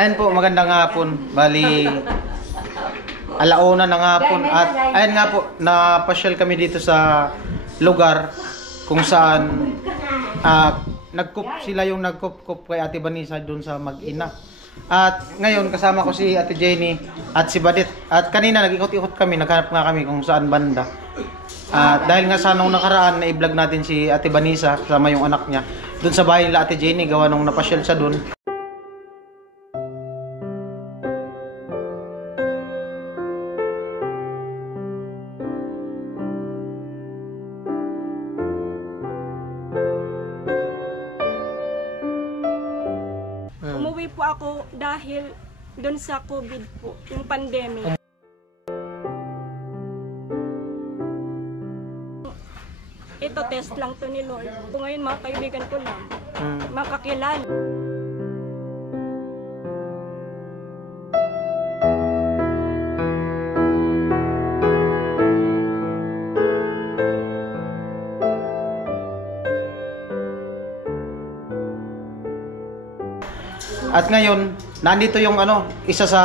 Ayun po, magandang hapon. Bali, alauna ng hapon. At ayun nga po, napasyal kami dito sa lugar kung saan sila yung nagkup kay Ate Vanessa doon sa mag-ina. At ngayon kasama ko si Ate Jenny at si Badit. At kanina nag-ikot-ikot kami, naghanap nga kami kung saan banda. Dahil nga sa nung nakaraan na i-vlog natin si Ate Vanessa kasama yung anak niya doon sa bahay nila Ate Jenny, gawa nung napasyal siya doon. Umuwi po ako dahil doon sa COVID po, yung pandemic. Ito test lang to ni Lord. Ngayon mga kaibigan ko lang, makakilala. At ngayon, nandito yung isa sa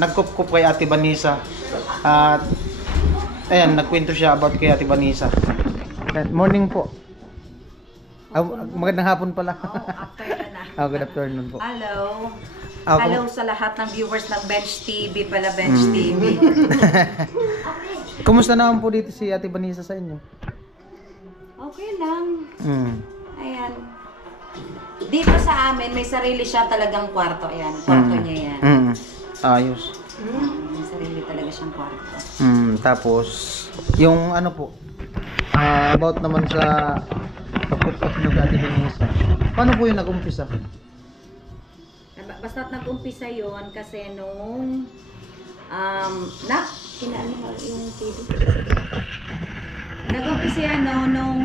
nagkup-kup kay Ate Vanessa. At ayan, nagkwento siya about kay Ate Vanessa. Morning po. Magandang hapon pala. Afternoon na. Good afternoon po. Hello. Hello sa lahat ng viewers ng Bench TV pala, Bench TV. Kumusta naman po dito si Ate Vanessa sa inyo? Okay lang. Ayan. Dito sa amin, may sarili siya talagang kwarto. Ayan, kwarto niya yan. Ayos. May sarili talaga siyang kwarto. Tapos, yung po, about naman sa pagkukup nyo kay Ate Vanessa. Paano po yung nag-umpisa? Basta't nag-umpisa yun kasi nung kinaan mo yung TV. Nag-umpisa yan nung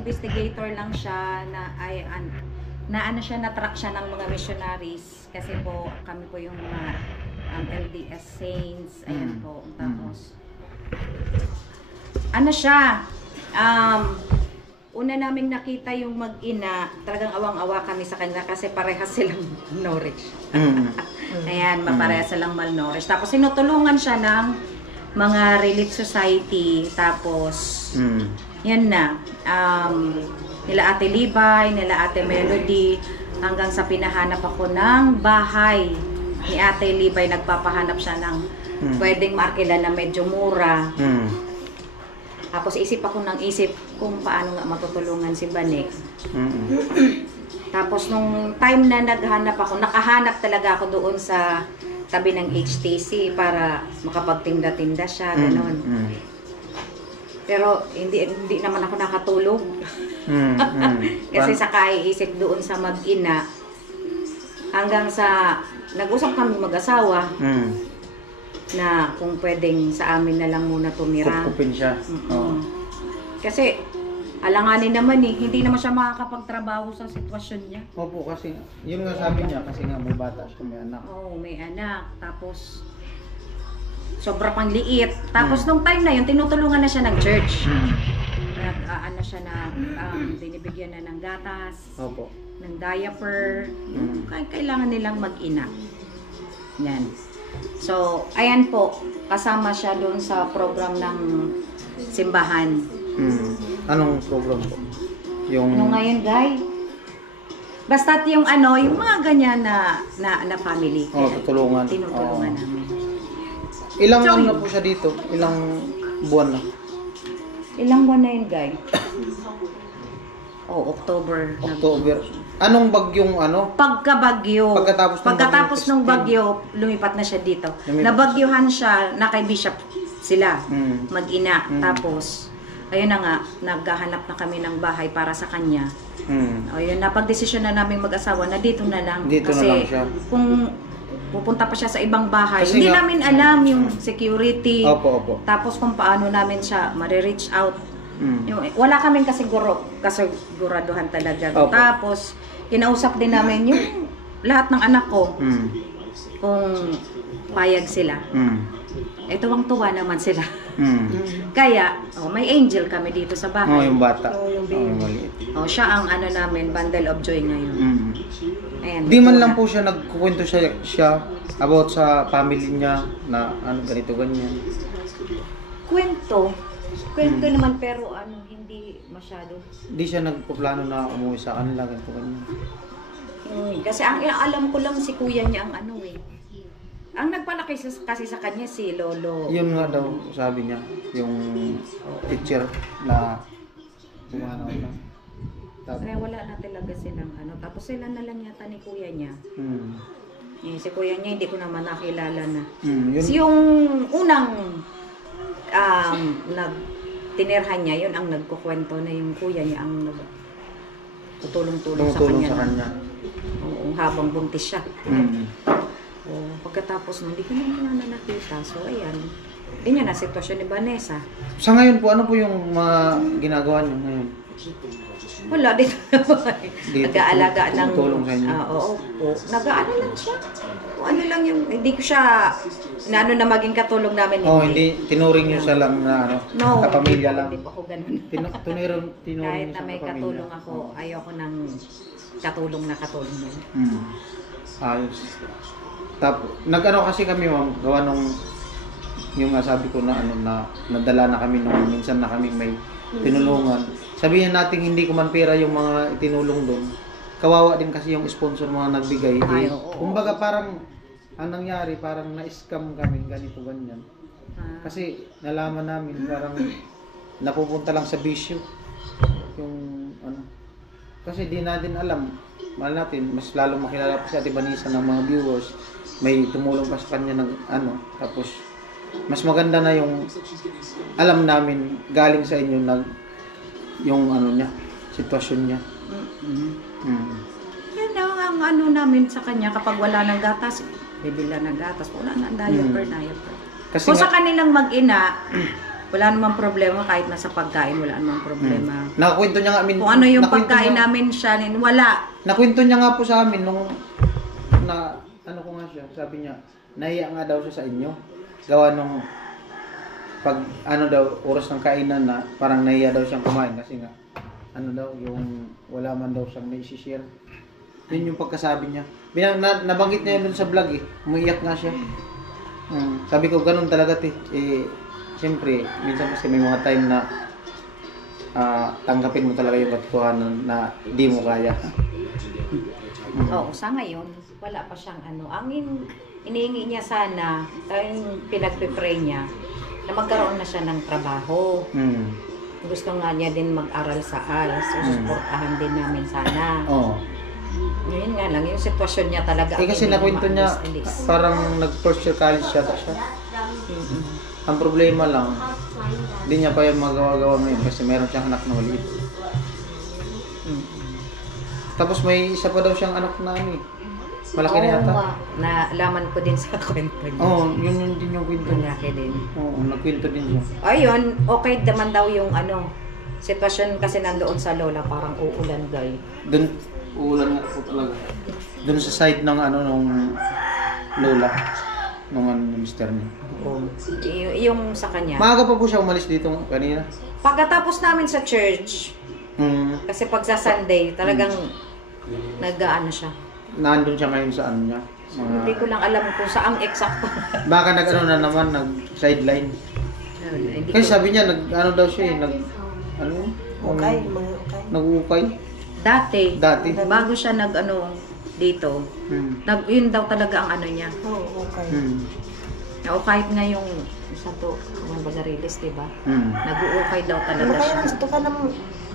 investigator lang siya na siya, na-track siya ng mga missionaries kasi po kami po yung mga LDS saints, ayan po. Tapos siya, una naming nakita yung mag-ina, talagang awang-awa kami sa kanila kasi parehas silang malnourished. Ayan, parehas silang malnourished. Tapos sinutulungan siya ng mga Relief Society, tapos yan na, nila Ate Libay, nila Ate Melody, hanggang sa pinahanap ako ng bahay ni Ate Libay. Nagpapahanap siya ng pwedeng markila na medyo mura. Tapos isip ako ng isip kung paano nga matutulungan si Banek. Tapos nung time na nakahanap talaga ako doon sa tabi ng HTC para makapagtinda-tinda siya, gano'n. Pero hindi naman ako nakatulog. Kasi sa kaiisip doon sa mag-ina, hanggang sa nag-usap kami mag-asawa, na kung pwedeng sa amin na lang muna tumira. Kupin siya. Kasi alanganin naman hindi naman siya makakapagtrabaho sa sitwasyon niya. Opo, kasi yun nga sabi niya, kasi nga may bata siya, may anak. Oo, may anak. Tapos sobra pang liit. Tapos nung time na yun, tinutulungan na siya ng church. Siya na, binibigyan na ng gatas, opo, ng diaper, kailangan nilang mag-ina. Yan. So, ayan po, kasama siya doon sa program ng simbahan. Anong program po? Yung ngayon, guys? Basta't yung yung mga ganyan na family. Tinutulungan namin. Ilang na po siya dito? Ilang buwan na? Ilang buwan na yun, guys? October. Anong bagyong Pagkabagyo. Pagkatapos ng bagyo, lumipat na siya dito. Nabagyuhan siya, na kay Bishop sila, mag-ina. Tapos, ayun na nga, naghahanap na kami ng bahay para sa kanya. Ayun, napag-desisyon na namin mag-asawa na dito na lang. Kasi na lang siya. Kung pupunta pa siya sa ibang bahay, hindi namin alam yung security. Opo. Tapos kung paano namin siya ma-reach out. Wala kaming kasiguraduhan talaga. Opo. Tapos, kinausap din namin yung lahat ng anak ko kung payag sila. Tuwang-tuwa naman sila. Kaya, may angel kami dito sa bahay. Yung bata. Yung baby. Maliit. Siya ang namin, bundle of joy ngayon. Ayan, Di man luto lang na. po siya nagkukwento siya about sa family niya na ano ganito ganyan. Kwento naman pero ano, hindi masyado. Di siya nagpaplano na umuwi sa kanila ganito ganyan. Kasi ang alam ko lang si kuya niya ang ano eh. Ang nagpalaki kasi sa kanya si Lolo. Yun nga daw sabi niya, yung teacher na ano lang. Kaya wala na talaga silang ano. Tapos sila na lang yata ni kuya niya. Mm. Si kuya niya hindi ko naman nakilala na. Yun. Yung unang tinirhan niya, yun ang nagkukwento na yung kuya niya ang tutulong-tulong sa Tumutulong kanya. sa kanya. Oo, habang buntis siya. Mm. Pagkatapos nun, hindi ko naman na nakita. So, ayan. Yun na sitwasyon ni Vanessa. Sa ngayon po, ano po yung mga ginagawa niyo ngayon? Wala din. Nag-aalaga ng... Tulong sa inyo? Oo. Nag-aano lang siya. Kung ano lang yung... Hindi ko siya... Na ano na maging katulong namin. Hindi. Tinuring niyo siya lang na ano, No, kapamilya lang. Hindi po ako ganun. Tinuring Kahit niyo na sa may kapamilya. katulong ako, ayoko ng katulong na katulong nun. Ayos. Nag-ano kasi kami ma'am, gawa nung yung sabi ko na ano na nadala na kami nung minsan na kami may tinulungan. Sabihin natin hindi ko man pera yung mga itinulong doon. Kawawa din kasi yung sponsor mga nagbigay. Ay, oo. Kumbaga parang ang nangyari parang na-scam kami ganito ganyan. Kasi nalaman namin parang napupunta lang sa bisyo yung ano. Kasi di natin alam. Mahal natin, mas lalong makilala pa si Ate Vanessa ng mga viewers. May tumulong pa sa kanya ng ano. Tapos, mas maganda na yung alam namin galing sa inyo na yung ano niya, sitwasyon niya. Yan daw ang ano namin sa kanya kapag wala ng gatas, bibila ng gatas. Wala na, diaper. Kasi Kung sa kanilang mag-ina, wala namang problema kahit nasa pagkain, wala namang problema. Nakakwento niya nga Kung ano yung pagkain namin siya, wala. Nakwento niya nga po sa amin nung na ano ko nga siya, sabi niya, nahiya nga daw siya sa inyo. Gawa nung pag ano daw oras ng kainan na parang nahiya daw siyang kumain kasi nga ano daw yung wala man daw siyang mai-share. Yun yung pagkasabi niya. Nabanggit niya yun dun sa vlog eh. Umiiyak nga siya. Sabi ko ganun talaga siyempre, minsan kasi may mga time na tanggapin mo talaga yung katotohanan na di mo kaya. Oo, sa ngayon, wala pa siyang ano. Ang inihingi niya sana, yung pinagpipray niya, na magkaroon na siya ng trabaho. Gusto nga niya din mag-aral sa ALS, susuportahan din namin sana. Oo. Yun nga lang, yung sitwasyon niya talaga. Kasi nakwento niya, parang nag-first year college siya. Ang problema lang, hindi niya pa yung magawa-gawa ngayon kasi meron siyang anak na maliit. Tapos may isa pa daw siyang anak na ano eh. Malaki na yata. Nalaman ko din sa kwento niya. Oo, yun din yung kwento niya. Malaki din. Oo, nagkwento din siya. Ayun, okay naman daw yung ano, sitwasyon kasi nandoon sa lola, parang uulan guy. Doon, uulan nga po talaga. Doon sa side ng ano, nung lola. Nung ano, mister niya. Yung sa kanya. Maaga pa po siya umalis dito kanina. Pagkatapos namin sa church, kasi pag sa Sunday, talagang nag-ano siya. Nandun siya ngayon sa ano niya. Hindi ko lang alam kung saang eksakto. Baka nag-ano na naman, nag-sideline. Kasi sabi niya, nag-ano daw siya eh, ano? Okay, mga okay. Nag-uukay. Dati, Dati. bago siya nag-ano dito, yun daw talaga ang ano niya. Oo, okay. O kahit nga yung isa to, mga bagarilis, diba? Nag-uukay daw Ano talaga kaya siya. gusto ka nang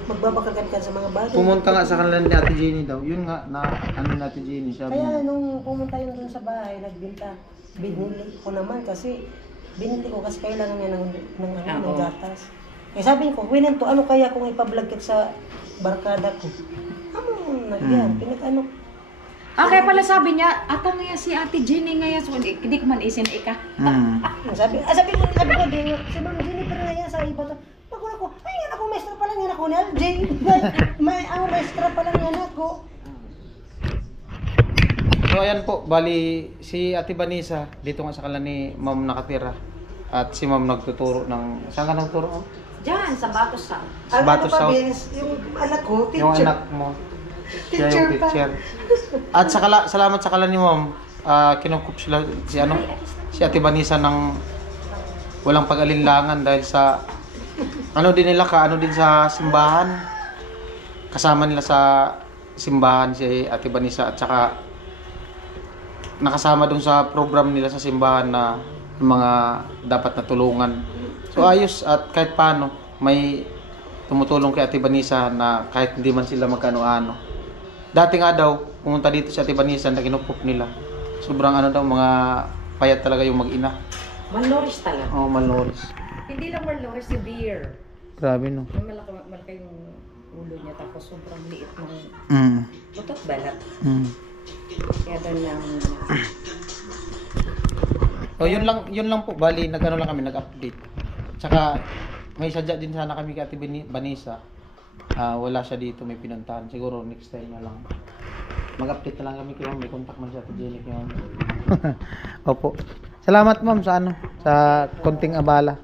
magbabakagan ka sa mga bagay? Pumunta nga sa kanila ni Ate Jenny daw. Yun nga, na ano ni Ate Jenny, sabi Kaya niya. nung pumunta yun dun sa bahay, nagbinta. Binili ko naman kasi binili ko kasi kailangan niya ng gatas. Eh sabi ko, Winento, ano kaya kung ipa-vlog ka sa barkada ko? Nagyan, pinag-ano. Kaya pala sabi niya, ata nga si Ate Jenny ngayon, so hindi ko man isin ika. Sabi ko, si Ma'am Jennifer nga yan sa iba to. Pagod ako, ay yan ako, maestra pa lang yan ako ni LJ. Ang maestra pa lang yan ako. So ayan po, bali si Ate Vanessa, dito nga sa kala ni Ma'am nakatira. At si Ma'am nagtuturo ng, saan ka nagtuturo? Diyan, sa Batos sa. Sa Batos Ano pa, South. Vince, yung anak ko, teacher. Yung anak mo. Siya yung teacher. At salamat sa kala ni Ma'am. Kinukup sila si Ate Vanessa ng walang pag-alinlangan dahil sa din nila din sa simbahan. Kasama nila sa simbahan si Ate Vanessa at saka nakasama dun sa program nila sa simbahan na mga dapat na tulungan. So ayos at kahit paano may tumutulong kay Ate Vanessa na kahit hindi man sila magkano-ano. Dati nga daw pumunta dito si Ate Vanessa na kinukup nila. Sobrang mga payat talaga yung mag-ina. Malnourished talaga. Oo, malnourished. Hindi lang malnourished, severe. Grabe no. Malaki yung ulo niya tapos sobrang liit ng butot balat. Kaya doon lang. Oh, yun lang po. Bali, lang kami, nag-update. Tsaka may sadya din sana kami kay Ate Vanessa. Wala siya dito, may pinuntahan. Siguro next time na lang. Mag-update na lang kami kay Ma'am. May contact man siya Ate Jenny kay Ma'am. Opo. Salamat Ma'am sa sa konting abala.